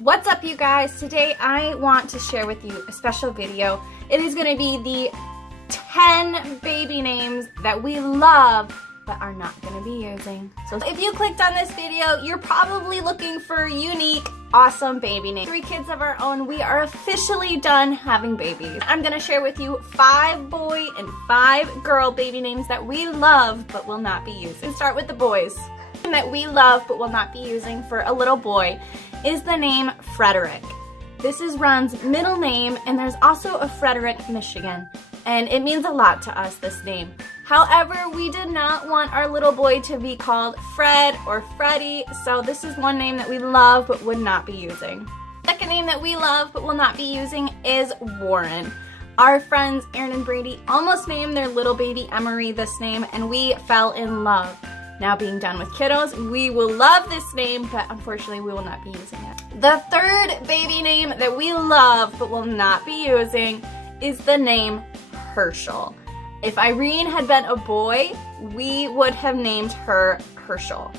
What's up, you guys? Today I want to share with you a special video. It is going to be the 10 baby names that we love but are not going to be using. So if you clicked on this video, you're probably looking for unique, awesome baby names. 3 kids of our own, we are officially done having babies. I'm going to share with you 5 boy and 5 girl baby names that we love but will not be using. Let's start with the boys. That we love but will not be using for a little boy is the name Frederick. This is Ron's middle name, and there's also a Frederick, Michigan, and it means a lot to us, this name. However, we did not want our little boy to be called Fred or Freddie, so this is one name that we love but would not be using. Second name that we love but will not be using is Warren. Our friends Aaron and Brady almost named their little baby Emery this name, and we fell in love. Now being done with kiddos, we will love this name, but unfortunately we will not be using it. The third baby name that we love but will not be using is the name Herschel. If Irene had been a boy, we would have named her Herschel.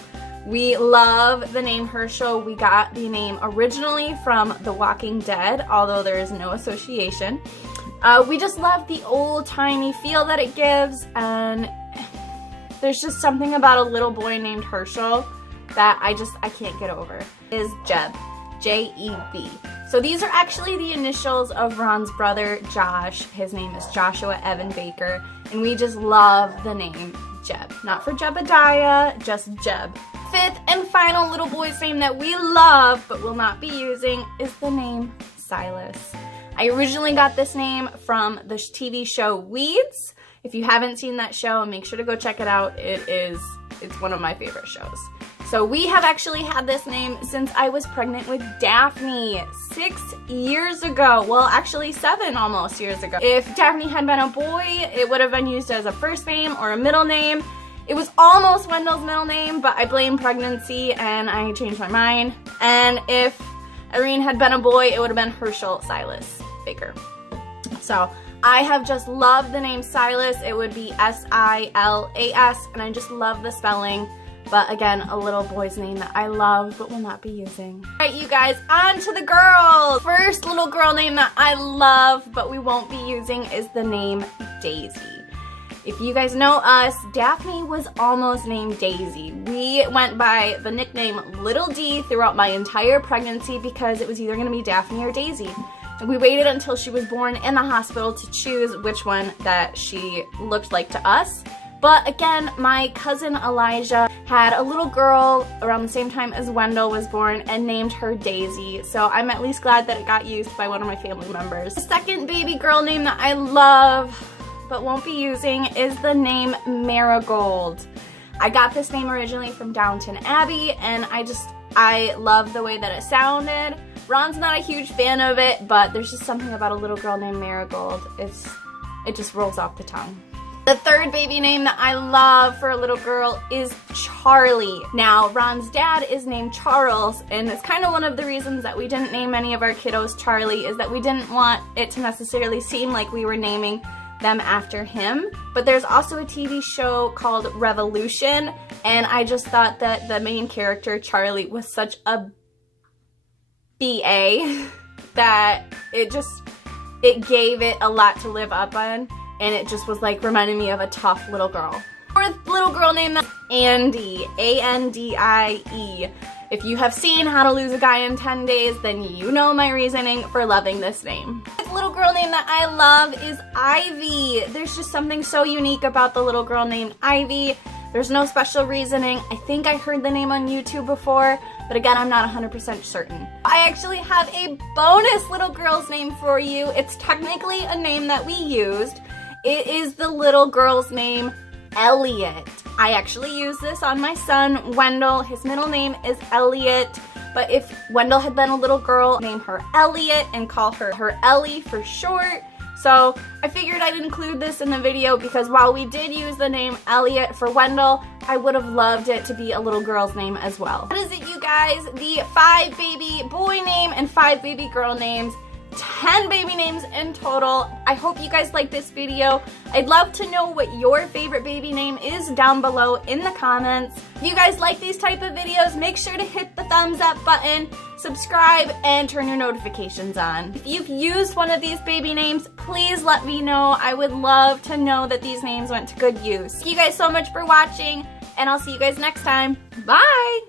We love the name Herschel. We got the name originally from The Walking Dead, although there is no association. We just love the old-timey feel that it gives, and there's just something about a little boy named Herschel that I can't get over. Is Jeb, J-E-B. So these are actually the initials of Ron's brother, Josh. His name is Joshua Evan Baker, and we just love the name Jeb. Not for Jebediah, just Jeb. Fifth and final little boy's name that we love but will not be using is the name Silas. I originally got this name from the TV show Weeds. If you haven't seen that show, make sure to go check it out. It's one of my favorite shows. So we have actually had this name since I was pregnant with Daphne 6 years ago. Well, actually 7 almost years ago. If Daphne had been a boy, it would have been used as a first name or a middle name. It was almost Wendell's middle name, but I blamed pregnancy and I changed my mind. And if Irene had been a boy, it would have been Herschel Silas Baker. So I have just loved the name Silas. It would be S-I-L-A-S, and I just love the spelling. But again, a little boy's name that I love but will not be using. All right, you guys, on to the girls. First little girl name that I love but we won't be using is the name Daisy. If you guys know us, Daphne was almost named Daisy. We went by the nickname Little D throughout my entire pregnancy because it was either gonna be Daphne or Daisy. We waited until she was born in the hospital to choose which one that she looked like to us. But again, my cousin Elijah had a little girl around the same time as Wendell was born and named her Daisy. So I'm at least glad that it got used by one of my family members. The second baby girl name that I love but won't be using is the name Marigold. I got this name originally from Downton Abbey, and I love the way that it sounded. Ron's not a huge fan of it, but there's just something about a little girl named Marigold. It just rolls off the tongue. The third baby name that I love for a little girl is Charlie. Now, Ron's dad is named Charles, and it's kind of one of the reasons that we didn't name any of our kiddos Charlie, is that we didn't want it to necessarily seem like we were naming them after him. But there's also a TV show called Revolution, and I just thought that the main character, Charlie, was such a BA that it gave it a lot to live up on, and it just was like reminding me of a tough little girl. Fourth little girl name that's Andy, A-N-D-I-E. If you have seen How to Lose a Guy in 10 Days, then you know my reasoning for loving this name. The little girl name that I love is Ivy. There's just something so unique about the little girl named Ivy. There's no special reasoning. I think I heard the name on YouTube before, but again, I'm not 100% certain. I actually have a bonus little girl's name for you. It's technically a name that we used. It is the little girl's name, Elliot. I actually use this on my son, Wendell. His middle name is Elliot, but if Wendell had been a little girl, name her Elliot and call her Ellie for short. So I figured I'd include this in the video because while we did use the name Elliot for Wendell, I would have loved it to be a little girl's name as well. That is it, you guys. The 5 baby boy name and 5 baby girl names. 10 baby names in total. I hope you guys like this video. I'd love to know what your favorite baby name is down below in the comments. If you guys like these type of videos, make sure to hit the thumbs up button, subscribe, and turn your notifications on. If you've used one of these baby names, please let me know. I would love to know that these names went to good use. Thank you guys so much for watching, and I'll see you guys next time. Bye!